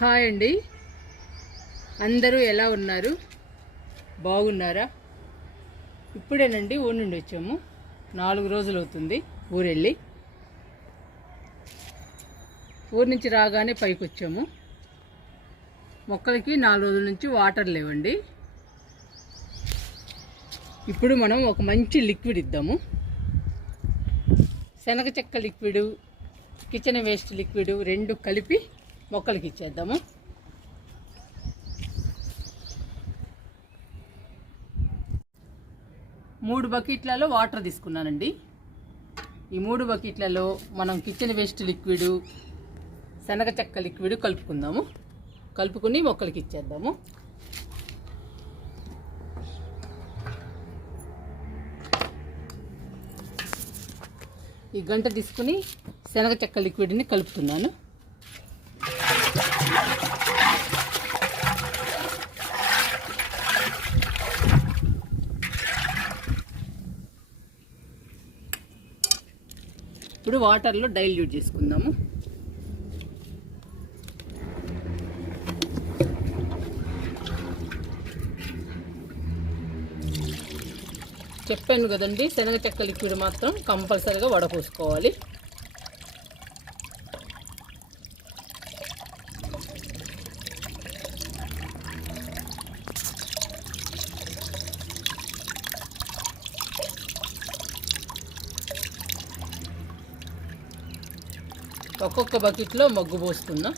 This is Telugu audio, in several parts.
హాయ్ అండి, అందరూ ఎలా ఉన్నారు? బాగున్నారా? ఇప్పుడేనండి ఊరు నుండి వచ్చాము. 4 రోజులు అవుతుంది ఊరెళ్ళి. ఊరు నుంచి రాగానే పైకి వచ్చాము. మొక్కలకి 4 రోజుల నుంచి వాటర్ లేవండి. ఇప్పుడు మనం ఒక మంచి లిక్విడ్ ఇద్దాము. శనగ చెక్క లిక్విడ్, కిచెన్ వేస్ట్ లిక్విడ్ 2 కలిపి మొక్కలకి ఇచ్చేద్దాము. మూడు బకెట్లలో వాటర్ తీసుకున్నానండి. ఈ 3 బకెట్లలో మనం కిచెన్ వేస్ట్ లిక్విడ్, శనగ చెక్క లిక్విడ్ కలుపుకుందాము. కలుపుకుని మొక్కలకి ఇచ్చేద్దాము. ఈ గంట తీసుకుని శనగ చెక్క లిక్విడ్ని కలుపుతున్నాను. ఇప్పుడు వాటర్లో డైల్యూట్ చేసుకుందాము. చెప్పాను కదండి, శనగ చెక్క లిక్విడ్ మాత్రం కంపల్సరీగా వడపోసుకోవాలి. ఒక్కొక్క బకెట్లో మగ్గు పోస్తున్నా.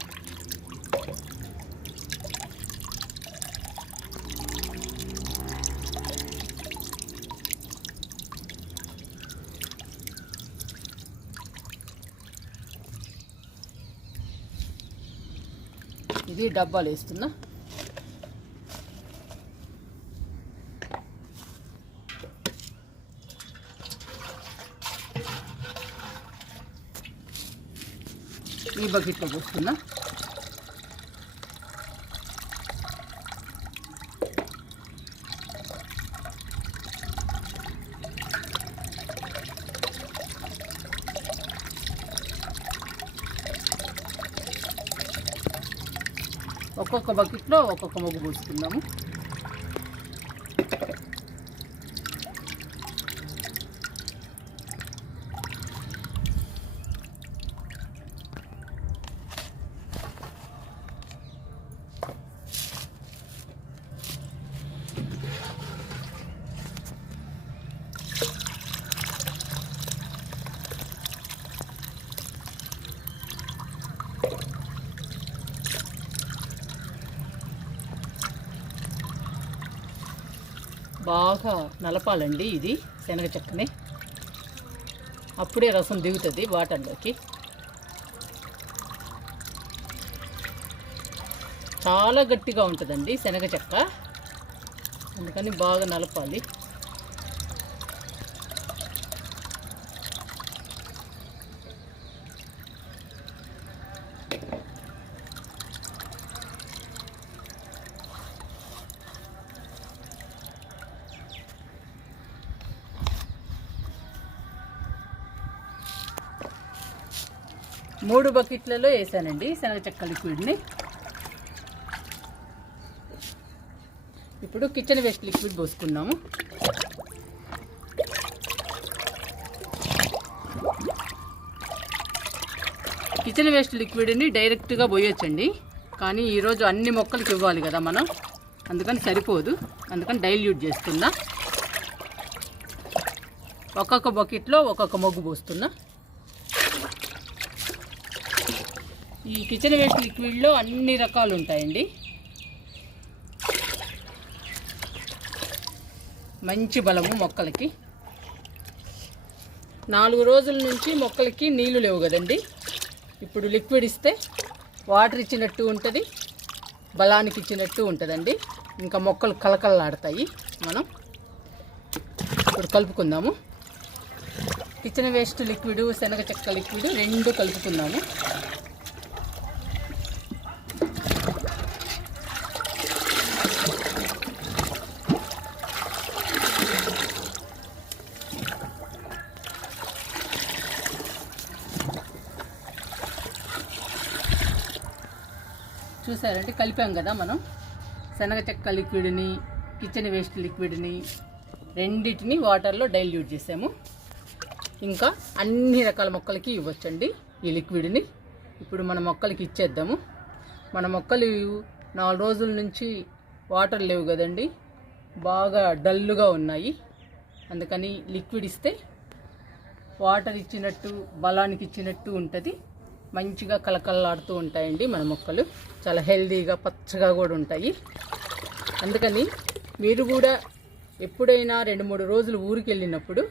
ఇది డబ్బాలు వేస్తున్నా. ఈ బకెట్లో పోస్తున్నా. ఒక్కొక్క బకెట్లో ఒక్కొక్క మొగ్గు పోసుకుందాము. బాగా నలపాలండి ఇది శనగ చెక్కని, అప్పుడే రసం దిగుతుంది వాటర్లోకి. చాలా గట్టిగా ఉంటుందండి శనగ చెక్క, అందుకని బాగా నలపాలి. మూడు బకెట్లలో వేసానండి శనగ చెక్క లిక్విడ్ని. ఇప్పుడు కిచెన్ వేస్ట్ లిక్విడ్ పోసుకున్నాము. కిచెన్ వేస్ట్ లిక్విడ్ని డైరెక్ట్గా పోయొచ్చండి, కానీ ఈరోజు అన్ని మొక్కలకి ఇవ్వాలి కదా మనం, అందుకని సరిపోదు. అందుకని డైల్యూట్ చేస్తున్నా. ఒక్కొక్క బకెట్లో ఒక్కొక్క మొగ్గు పోస్తున్నా. ఈ కిచెన్ వేస్ట్ లిక్విడ్లో అన్ని రకాలు ఉంటాయండి. మంచి బలము మొక్కలకి. 4 రోజుల నుంచి మొక్కలకి నీళ్లు లేవు కదండి, ఇప్పుడు లిక్విడ్ ఇస్తే వాటర్ ఇచ్చినట్టు ఉంటుంది, బలానికి ఇచ్చినట్టు ఉంటుందండి. ఇంకా మొక్కలు కలకలలాడతాయి. మనం ఇప్పుడు కలుపుకుందాము. కిచెన్ వేస్ట్ లిక్విడ్, శనగ చెక్క లిక్విడ్ 2 కలుపుకుందాము. చూసారంటే కలిపాం కదా మనం శనగ చెక్క లిక్విడ్ని కిచెన్ వేస్ట్ లిక్విడ్ని రెండింటిని వాటర్లో డైల్యూట్ చేసాము. ఇంకా అన్ని రకాల మొక్కలకి ఇవ్వచ్చండి ఈ లిక్విడ్ని. ఇప్పుడు మన మొక్కలకి ఇచ్చేద్దాము. మన మొక్కలు 4 రోజుల నుంచి వాటర్ లేవు కదండి, బాగా డల్లుగా ఉన్నాయి. అందుకని లిక్విడ్ ఇస్తే వాటర్ ఇచ్చినట్టు బలానికి ఇచ్చినట్టు ఉంటుంది. మంచిగా కలకలలాడుతూ ఉంటాయండి మన మొక్కలు. చాలా హెల్దీగా పచ్చగా కూడా ఉంటాయి. అందుకని మీరు కూడా ఎప్పుడైనా 2-3 రోజులు ఊరికి వెళ్ళినప్పుడు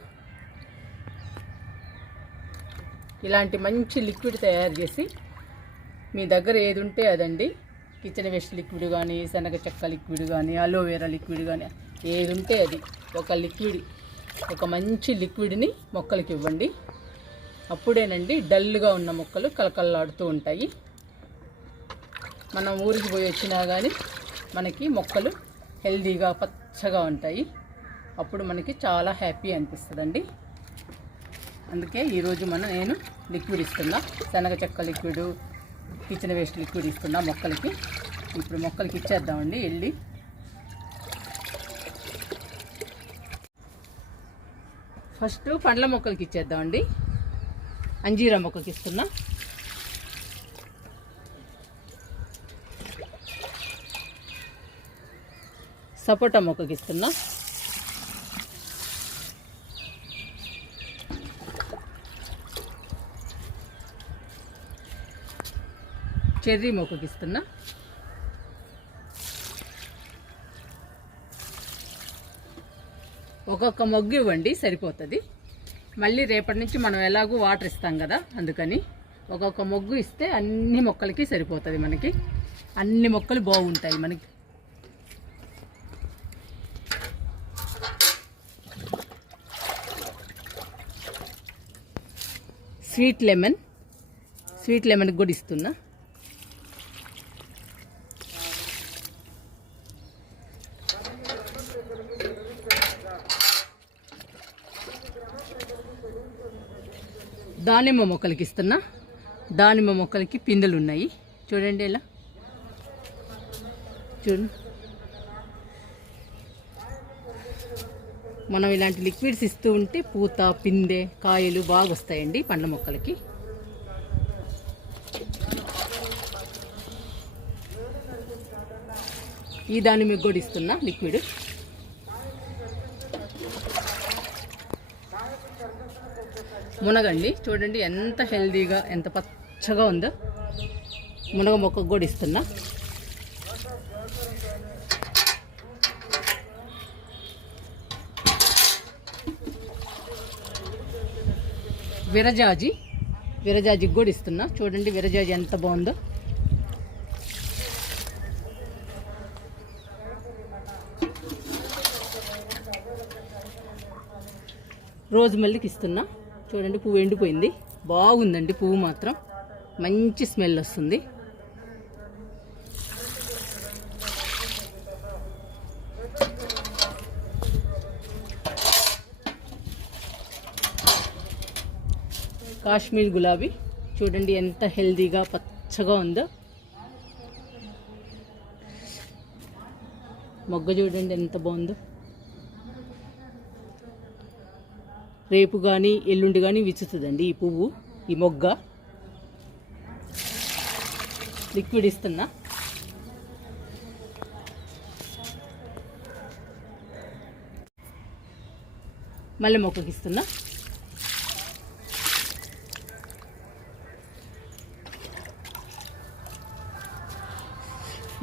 ఇలాంటి మంచి లిక్విడ్ తయారు చేసి మీ దగ్గర ఏది ఉంటే అదండి, కిచెన్ వేస్ట్ లిక్విడ్ కానీ శనగ చెక్క లిక్విడ్ కానీ అలోవెరా లిక్విడ్ కానీ ఏది ఉంటే అది ఒక మంచి లిక్విడ్ని మొక్కలకి ఇవ్వండి. అప్పుడేనండి డల్గా ఉన్న మొక్కలు కలకలలాడుతూ ఉంటాయి. మనం ఊరికి పోయి వచ్చినా కానీ మనకి మొక్కలు హెల్దీగా పచ్చగా ఉంటాయి. అప్పుడు మనకి చాలా హ్యాపీ అనిపిస్తుందండి. అందుకే ఈరోజు నేను లిక్విడ్ ఇస్తున్నా, శనగ చెక్క లిక్విడ్ కిచెన్ వేస్ట్ లిక్విడ్ ఇస్తున్నా మొక్కలకి. ఇప్పుడు మొక్కలకి ఇచ్చేద్దామండి వెళ్ళి. ఫస్ట్ పండ్ల మొక్కలకి ఇచ్చేద్దామండి. అంజీరా మొక్కకి ఇస్తున్నా. సపోటా మొక్కకి ఇస్తున్నా. చెర్రీ మొక్కకి ఇస్తున్నా. ఒక్కొక్క మొగ్గు ఇవ్వండి సరిపోతుంది. మళ్ళీ రేపటి నుంచి మనం ఎలాగూ వాటర్ ఇస్తాం కదా, అందుకని ఒక్కొక్క మొగ్గు ఇస్తే అన్ని మొక్కలకి సరిపోతుంది. మనకి అన్ని మొక్కలు బాగుంటాయి. మనకి స్వీట్ లెమన్ కూడా ఇస్తున్నా. దానిమ్మ మొక్కలకి ఇస్తున్నా. దానిమ్మ మొక్కలకి పిందెలు ఉన్నాయి చూడండి, ఇలా చూడండి. మనం ఇలాంటి లిక్విడ్స్ ఇస్తూ ఉంటే పూత పిందె కాయలు బాగా వస్తాయండి పండ్ల మొక్కలకి. ఈ దానిమ్మ కూడా ఇస్తున్నా లిక్విడ్. మునగండి చూడండి ఎంత హెల్దీగా ఎంత పచ్చగా ఉందో. మునగ మొక్కకు కూడా ఇస్తున్నా. విరజాజికి కూడా ఇస్తున్నా. చూడండి విరజాజి ఎంత బాగుందో. రోజు మల్లికి ఇస్తున్నా. చూడండి పువ్వు ఎండిపోయింది, బాగుందండి పువ్వు మాత్రం, మంచి స్మెల్ వస్తుంది. కాశ్మీర్ గులాబీ చూడండి ఎంత హెల్దీగా పచ్చగా ఉందో. మొగ్గ చూడండి ఎంత బాగుందో. రేపు కానీ ఎల్లుండి కానీ విచ్చుతుందండి ఈ పువ్వు, ఈ మొగ్గ. లిక్విడ్ ఇస్తున్నా. మల్లె మొక్కకి ఇస్తున్నా.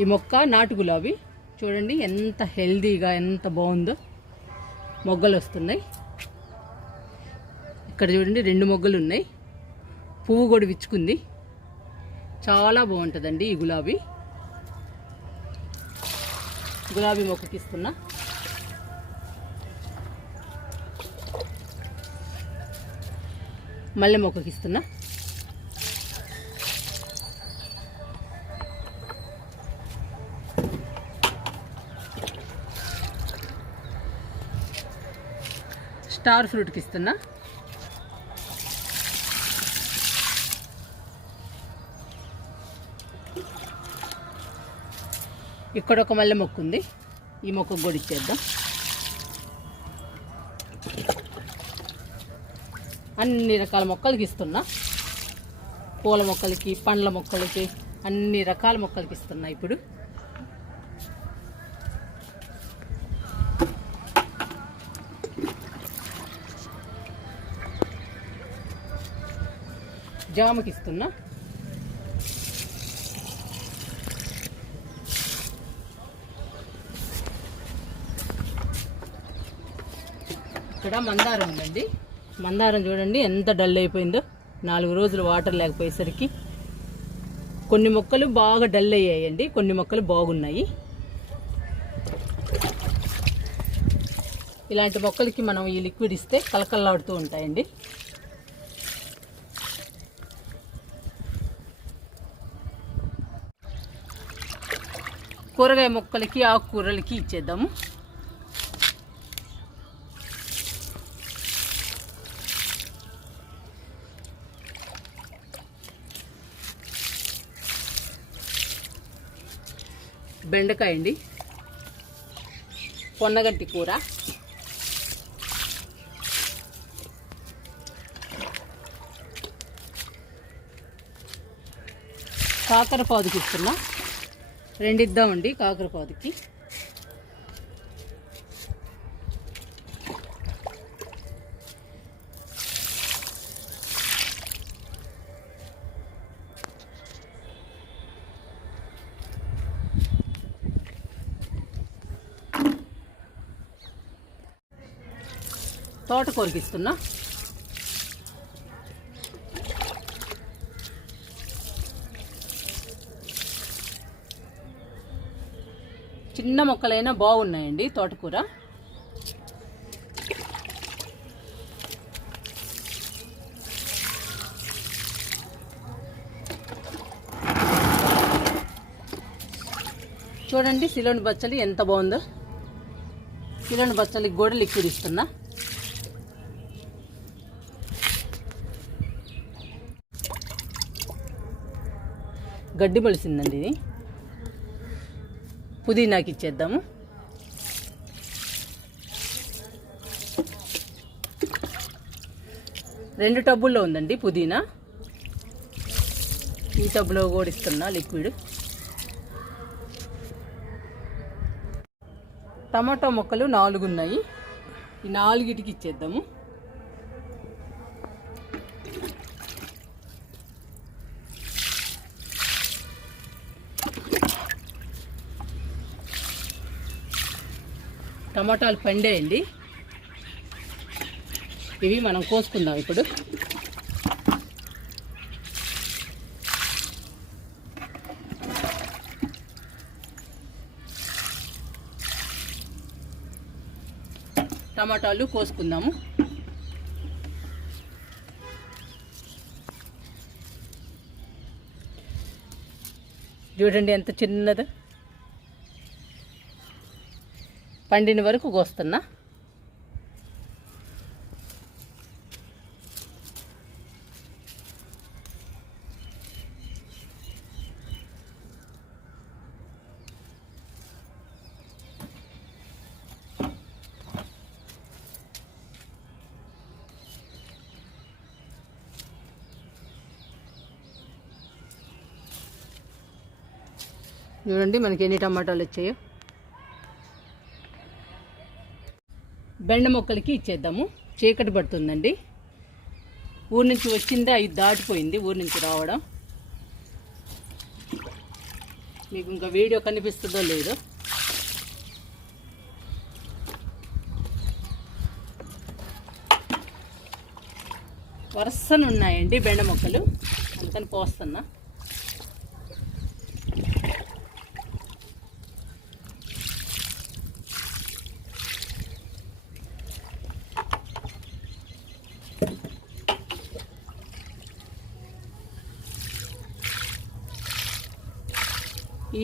ఈ మొక్క నాటు గులాబీ చూడండి ఎంత హెల్దీగా ఎంత బాగుందో. మొగ్గలు వస్తున్నాయి. ఇక్కడ చూడండి 2 మొగ్గలు ఉన్నాయి. పువ్వు కూడా విచ్చుకుంది. చాలా బాగుంటుందండి ఈ గులాబీ మొక్కకి ఇస్తున్నా. మల్లె మొక్కకి ఇస్తున్నా. స్టార్ ఫ్రూట్కి ఇస్తున్నా. ఇక్కడ ఒక మల్లె మొక్క ఉంది, ఈ మొక్కకు కూడా ఇచ్చేద్దాం. అన్ని రకాల మొక్కలకి ఇస్తున్నా, పూల మొక్కలకి, పండ్ల మొక్కలకి, అన్ని రకాల మొక్కలకి ఇస్తున్నా. ఇప్పుడు జామకి ఇస్తున్నా. ఇక్కడ మందారం ఉందండి. మందారం చూడండి ఎంత డల్ అయిపోయిందో. 4 రోజులు వాటర్ లేకపోయేసరికి కొన్ని మొక్కలు బాగా డల్ అయ్యాయండి, కొన్ని మొక్కలు బాగున్నాయి. ఇలాంటి మొక్కలకి మనం ఈ లిక్విడ్ ఇస్తే కలకల్లాడుతూ ఉంటాయండి. కూరగాయ మొక్కలకి, ఆకుకూరలకి ఇచ్చేద్దాము. బెండకాయ అండి, పొన్నగంటి కూర, కాకరపాదుకి ఇస్తున్నా. 2 ఇద్దామండి కాకరపాదుకి. తోటకూరకి ఇస్తున్నా. చిన్న మొక్కలైనా బాగున్నాయండి తోటకూర. చూడండి సిలోని బచ్చలి ఎంత బాగుందో. సిలోని బచ్చలికి కూడా లిక్విడ్ ఇస్తున్నా. గడ్డి మొలిసిందండి ఇది. పుదీనాకి ఇచ్చేద్దాము. రెండు టబ్బుల్లో ఉందండి పుదీనా. ఈ టబ్బులో కూడా ఇస్తున్నా లిక్విడ్. టమాటో మొక్కలు 4 ఉన్నాయి. ఈ 4టికి ఇచ్చేద్దాము. టమాటాలు పండేయండి. ఇవి మనం కోసుకుందాం ఇప్పుడు. టమాటాలు కోసుకుందాము. చూడండి ఎంత చిన్నది. పండిన వరకు కోస్తున్నా. చూడండి మనకి ఎన్ని టమాటాలు వచ్చాయో. బెండ మొక్కలకి ఇచ్చేద్దాము. చీకటి పడుతుందండి. ఊరి నుంచి వచ్చిందే 5 దాటిపోయింది ఊరి నుంచి రావడం. మీకు ఇంకా వీడియో కనిపిస్తుందో లేదో. వరుసన ఉన్నాయండి బెండ మొక్కలు, అందుకని పోస్తున్నా.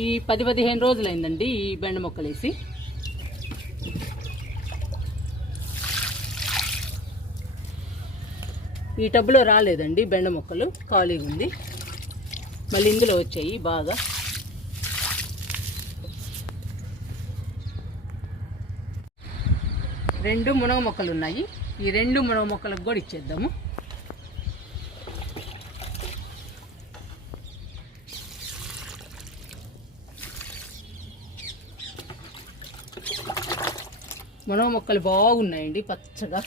ఈ 10-15 రోజులైందండి ఈ బెండ మొక్కలు వేసి. ఈ టబ్బులో రాలేదండి బెండ మొక్కలు, ఖాళీగా ఉంది. మళ్ళీ ఇందులో వచ్చాయి బాగా. 2 మునగ మొక్కలు ఉన్నాయి. ఈ 2 మునగ మొక్కలకు కూడా ఇచ్చేద్దాము. మునగ మొక్కలు బాగున్నాయండి, పచ్చగా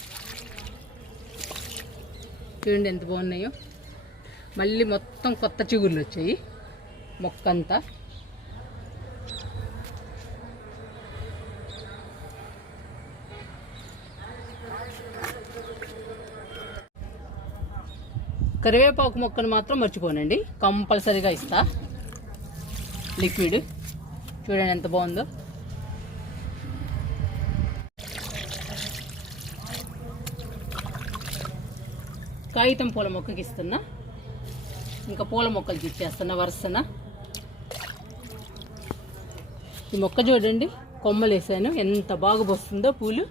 చూడండి ఎంత బాగున్నాయో. మళ్ళీ మొత్తం కొత్త చిగుర్లు వచ్చాయి మొక్కంతా. కరివేపాకు మొక్కను మాత్రం మర్చిపోనండి, కంపల్సరీగా ఇస్తా లిక్విడ్. చూడండి ఎంత బాగుందో. కాగితం పూల మొక్కకి ఇస్తున్నా, ఇంకా పూల మొక్కలకి ఇచ్చేస్తున్నా వరుసన. ఈ మొక్క చూడండి, కొమ్మలు వేసాను, ఎంత బాగా వస్తుందో పూలు.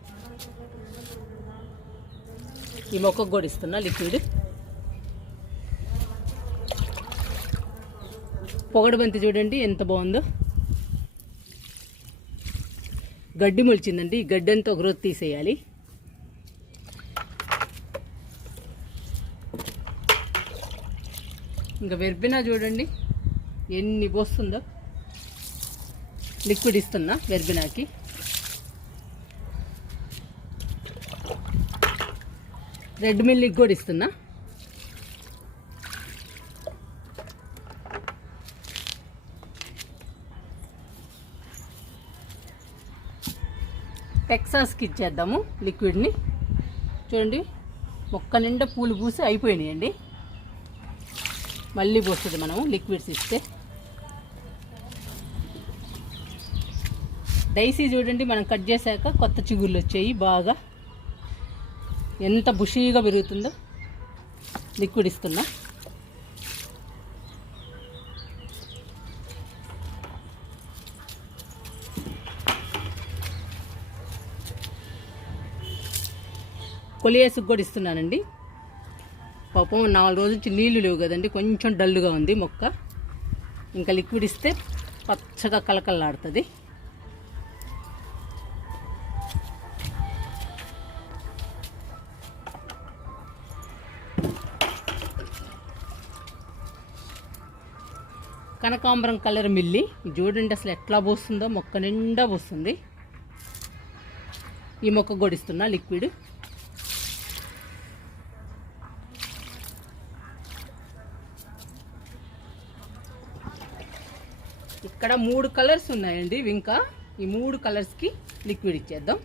ఈ మొక్కకు కూడా ఇస్తున్నా లిక్విడ్. పొగడబంతి చూడండి ఎంత బాగుందో. గడ్డి మొలిచిందండి, ఈ గడ్డంతో గ్రోత్ తీసేయాలి. ఇంకా వెర్బినా చూడండి ఎన్ని పోస్తుందో. లిక్విడ్ ఇస్తున్నా వెర్బినాకి. రెడ్ మిల్లికి కూడా ఇస్తున్నా. టెక్సాస్కి ఇచ్చేద్దాము లిక్విడ్ని. చూడండి మొక్క నిండా పూలు పూసి అయిపోయినాయండి. మళ్ళీ పోస్తుంది మనము లిక్విడ్స్ ఇస్తే. డైసీ చూడండి మనం కట్ చేశాక కొత్త చిగుళ్ళు వచ్చాయి బాగా, ఎంత బుషీగా పెరుగుతుందో. లిక్విడ్ ఇస్తున్నా. కొలియేసుకు కూడా ఇస్తున్నానండి. పాపం 4 రోజుల నుంచి నీళ్లు లేవు కదండి, కొంచెం డల్గా ఉంది మొక్క. ఇంకా లిక్విడ్ ఇస్తే పచ్చగా కలకల్లాడుతుంది. కనకాంబరం కలర్ మిల్లి చూడండి అసలు ఎట్లా పోస్తుందో, మొక్క నిండా పోస్తుంది. ఈ మొక్క గొడిస్తున్నా లిక్విడ్. ఇక్కడ 3 కలర్స్ ఉన్నాయండి ఇంకా. ఈ 3 కలర్స్కి లిక్విడ్ ఇచ్చేద్దాం.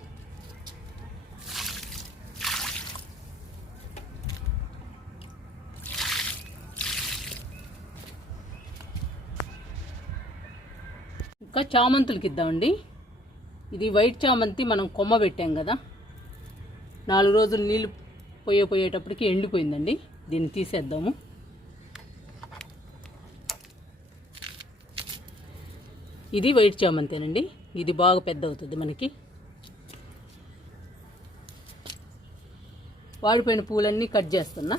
ఇంకా చామంతులకి ఇద్దామండి. ఇది వైట్ చామంతి మనం కొమ్మ పెట్టాం కదా, 4 రోజులు నీళ్ళు పోయేటప్పటికి ఎండిపోయిందండి. దీన్ని తీసేద్దాము. ఇది వైట్ చామంతేనండి, ఇది బాగా పెద్ద అవుతుంది మనకి. వాడిపోయిన పూలన్నీ కట్ చేస్తున్నా.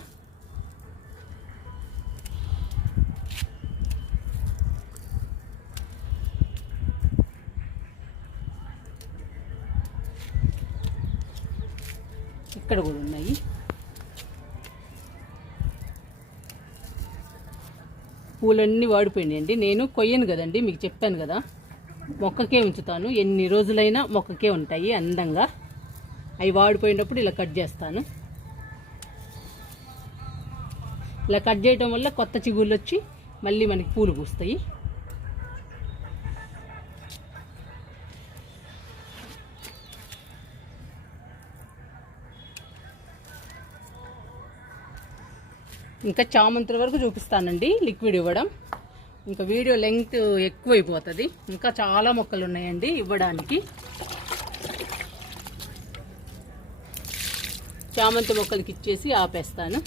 ఇక్కడ కూడా ఉన్నాయి. పూలన్నీ వాడిపోయినాయండి. నేను కొయ్యను కదండి, మీకు చెప్పాను కదా, మొక్కకే ఉంచుతాను. ఎన్ని రోజులైనా మొక్కకే ఉంటాయి అందంగా. అవి వాడిపోయినప్పుడు ఇలా కట్ చేస్తాను. ఇలా కట్ చేయడం వల్ల కొత్త చిగుళ్ళు వచ్చి మళ్ళీ మనకి పూలు పూస్తాయి. ఇంకా చామంతుల వరకు చూపిస్తానండి లిక్విడ్ ఇవ్వడం. ఇంకా వీడియో లెంగ్త్ ఎక్కువైపోతుంది, ఇంకా చాలా మొక్కలు ఉన్నాయండి ఇవ్వడానికి. చామంతి మొక్కలకి ఇచ్చేసి ఆపేస్తాను.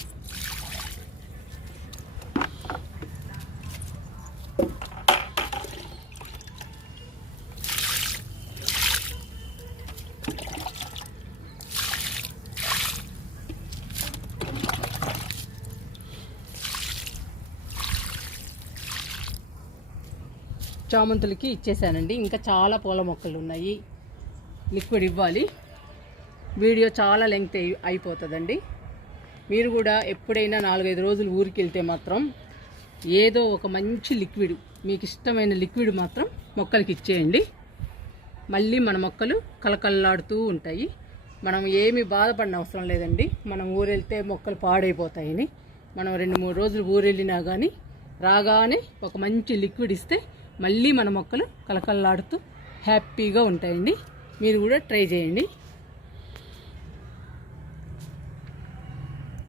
చామంతులకి ఇచ్చేసానండి. ఇంకా చాలా పూల మొక్కలు ఉన్నాయి, లిక్విడ్ ఇవ్వాలి. వీడియో చాలా లెంగ్త్ అయిపోతుందండి. మీరు కూడా ఎప్పుడైనా 4-5 రోజులు ఊరికి వెళ్తే మాత్రం ఏదో ఒక మంచి లిక్విడ్, మీకు ఇష్టమైన లిక్విడ్ మాత్రం మొక్కలకి ఇచ్చేయండి. మళ్ళీ మన మొక్కలు కలకల్లాడుతూ ఉంటాయి. మనం ఏమీ బాధపడిన అవసరం లేదండి. మనం ఊరెళ్తే మొక్కలు పాడైపోతాయని. మనం 2-3 రోజులు ఊరెళ్ళినా కానీ రాగానే ఒక మంచి లిక్విడ్ ఇస్తే మళ్ళీ మన మొక్కలు కలకల్లాడుతూ హ్యాపీగా ఉంటాయండి. మీరు కూడా ట్రై చేయండి.